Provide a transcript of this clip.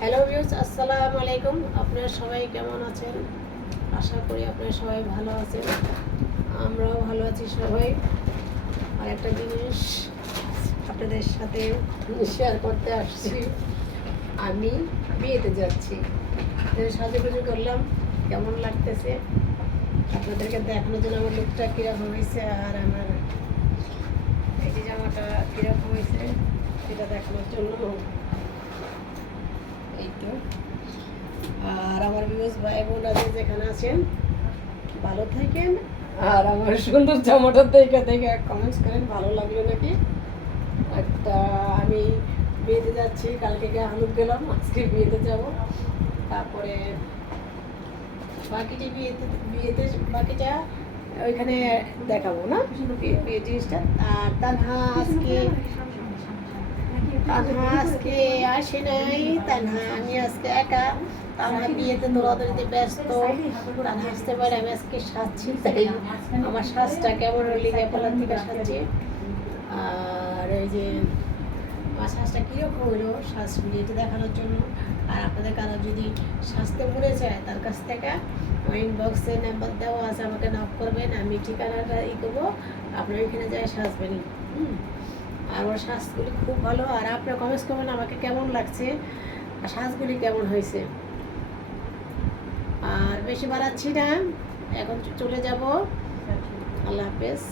Hello viewers, আসসালামু আলাইকুম। আপনারা সবাই কেমন আছেন? আশা করি আপনারা সবাই ভালো আছেন। আমরাও ভালো আছি সবাই। আর একটা জিনিস আপনাদের সাথে শেয়ার করতে আসছি, আমি বিয়েতে যাচ্ছি। সাজুগুজু করলাম, কেমন লাগতেছে আপনাদেরকে দেখানোর জন্য। আমার লুকটা কীরকম হয়েছে আর আমার এই যে জামাটা কীরকম হয়েছে সেটা দেখানোর জন্য। এই তো। আর আমার ভিউয়ার্স ভাই বোনরা যেখানে আছেন ভালো থাকেন। আর আমার সুন্দর জামাটা দেখে দেখে কমেন্টস করেন ভালো লাগলো নাকি। একটা আমি বিয়েতে যাচ্ছি, কালকে গিয়ে হলুদ গেলাম, আজকে বিয়েতে যাব। তারপরে বাকিটি বিয়েতে বাকিটা ওইখানে দেখাবো না বিয়ে জিনিসটা। আর তানহা আজকে আসে নাই। তানহা আমি আজকে একা। তানহা বিয়েতে দৌড়াদৌড়িতে ব্যস্ত, তানহা আসতে পারে। আমি আজকে সাজছি, তাই আমার সাজটা কেমন লিগে পালার থেকে সাজছি। আর এই যে আমার সাজটা কীরকম হলো সাজ বিয়েতে দেখানোর জন্য। আর আপনাদের কারো যদি সাজতে মনে চায় তার কাছ থেকে আমার ইনবক্সে নাম্বার দেওয়া আছে, আমাকে নক করবেন, আমি ঠিকানাটা করবো, আপনার ওইখানে যায় সাজবেন। আর ওর সাজগুলি খুব ভালো। আর আপনার কমেন্টস করবেন আমাকে কেমন লাগছে আর সাজগুলি কেমন হয়েছে। আর বেশি বাড়াচ্ছি না, এখন চলে যাব। আল্লাহ হাফেজ।